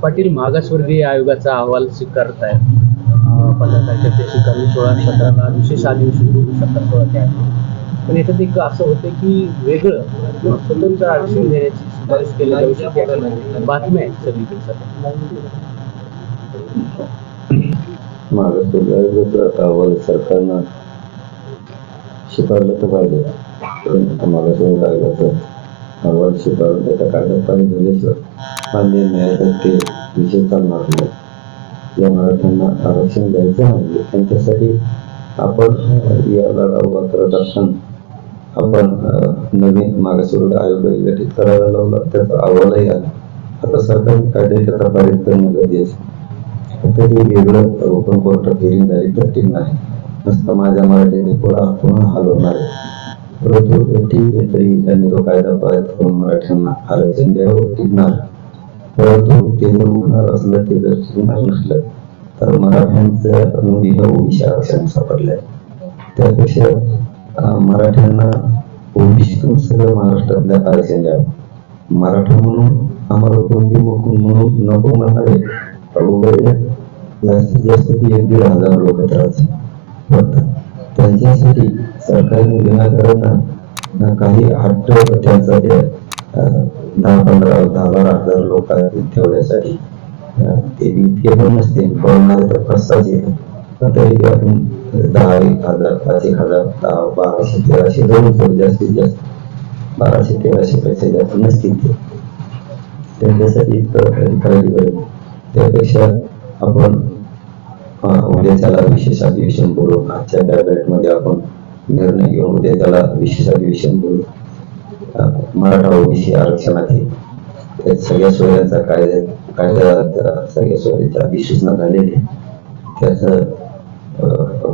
पाटील मागासवर्गीय आयोगाचा अहवाल स्वीकारताय 15 तारखेला ते स्वीकारले 16-17ला विशेष अधिवेशन बोलू शकतात 16 ते 8. पण याच्यात एक असं होतं की वेगळं स्वतंत्र आरक्षण देण्याची शिफारस केली जाऊ शकते बातम्या आहेत सगळीकडे सध्या. मागासवर्गीय आयोगाचा अहवाल सरकारनं स्वीकारलं तर पाहिजे. परंतु मागासवर्गीय आयोगाचा अहवाल स्वीकारून त्याचा कायदा पारित झाल्याशिवाय मान्य न्यायालयात ते विषय चालणार नाही. या मराठ्यांना आरक्षण द्यायचं म्हणजे त्यांच्यासाठी आपण या लढा उभा करत असताना आपण नवीन मागासवर्गीय आयोग गठीत करायला लावला, त्याचा अहवालही आला. आता सरकारने कायदे त्याचा पारित करणं गरजेचं. तरी वेगळं ओपन कोर्टात हिअरिंग झाली तर ठीक नाही. नुसतं माझ्या मराठीने पुन्हा हलवणार आहे. परंतु ठीक आहे, तरी त्यांनी तो कायदा पारित करून मराठ्यांना आरक्षण द्यावं टिकणार. परंतु ते जर होणार असलं, ते जर होणार नसलं तर मराठ्यांचं ओबीसी आरक्षण सापडलंय. त्यापेक्षा मराठ्यांना ओबीसीतून सगळं महाराष्ट्रातल्या आरक्षण द्यावं. मराठा म्हणून आम्हाला कोणती म्हणून नको म्हणणारे जास्तीत जास्त 1,500 लोक त्रास त्यांच्यासाठी सरकारने विनाकारण काही हट्ट त्यांचा ते 10-15 लोक ठेवण्यासाठी ते इतके पण नसते बोलणारे तर कसाचे. तरी आपण 10,000, 5,000, 1200-1300 जवळ जास्तीत जास्त 1200-1300 पेक्षा जास्त नसतील ते. त्यांच्यासाठी काळजी करेल. त्यापेक्षा आपण उद्या त्याला विशेष अधिवेशन बोलू. आजच्या कॅबिनेटमध्ये आपण निर्णय घेऊन उद्या त्याला विशेष अधिवेशन बोलू. मराठा ओबीसी आरक्षणाची सगळ्या सोयऱ्यांचा कायदा सगळ्या सोयऱ्यांच्या अधिसूचना झालेली. त्याचं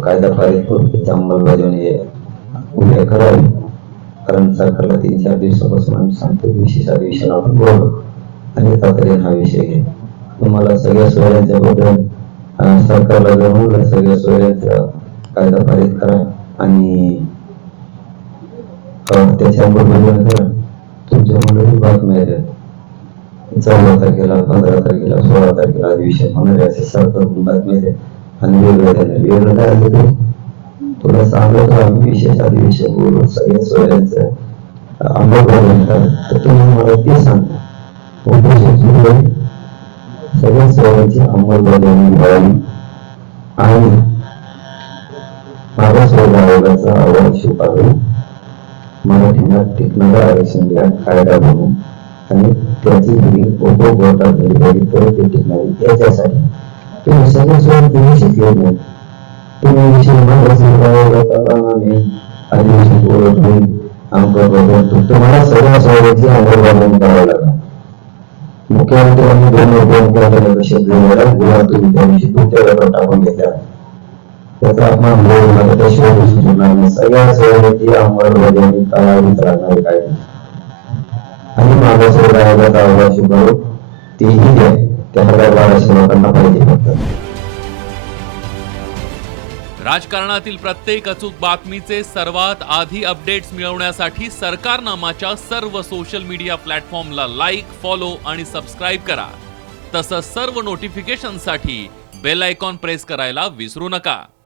कायदा पारित करून त्याची अंमलबजावणी उद्या करावी. कारण सरकारला 3-4 दिवसापासून आम्ही सांगतो विशेष अधिवेशन आपण बोलू आणि तातडीने हा विषय घे. तुम्हाला सगळ्या सोयऱ्यांच्या बद्दल सरकारला जर म्हणलं सगळ्या सोयऱ्यांचा कायदा पारित करा आणि त्याच्या अंमलबजावणी करा, तुमच्या मंडळी बातम्या द्या. 14 तारखेला, 15 तारखेला, 16 तारखेला अधिवेशन होणारे असे सतत बातम्या द्या. आणि वेगळं काय आलं तर तुला सांगत आम्ही विशेष अधिवेशन बोलून सगळ्या सोयऱ्यांचं अंमलबजावणी करा. तर तुम्ही मला ते सांगा सगळ्या सोयऱ्यांची अंमलबजावणी व्हावी आणि मागासवर्गीय आयोगाचा अहवाल स्वीकारून मराठीला टिकणारं आरक्षण द्या कायदा बनवून आणि त्याची उपभोक्ता झाली पाहिजे तर ते टिकणारी. त्याच्यासाठी तुम्ही सगळे सोय तुम्ही शिकले नाही. तुम्ही विषय मागासवर्गीय आयोगाचा अधिवेशन बोलत होईल तुम्हाला सगळ्या सोयऱ्याची अंमलबजावणी करावी लागणार. मुख्यमंत्र्यांनी 2 शब्द दिला तुम्ही त्या दिवशी तुमच्या टाकून घेतल्या. त्याचा अपमान होऊ नका. त्याशिवाय सगळ्या सोयऱ्याची अंमलबजावणी करावीच लागणार कायदे आणि मागासवर्गीय आयोगाचा अहवाल स्वीकारून तेही द्या. त्याला 1200 लोकांना पाहिजे फक्त. राजकारणातील प्रत्येक अचूक बातमीचे सर्वात आधी अपडेट्स मिळवण्यासाठी सरकारनामाच्या सर्व सोशल मीडिया प्लॅटफॉर्मला लाईक, फॉलो आणि सबस्क्राईब करा. तसंच सर्व नोटिफिकेशनसाठी बेल आयकॉन प्रेस करायला विसरू नका.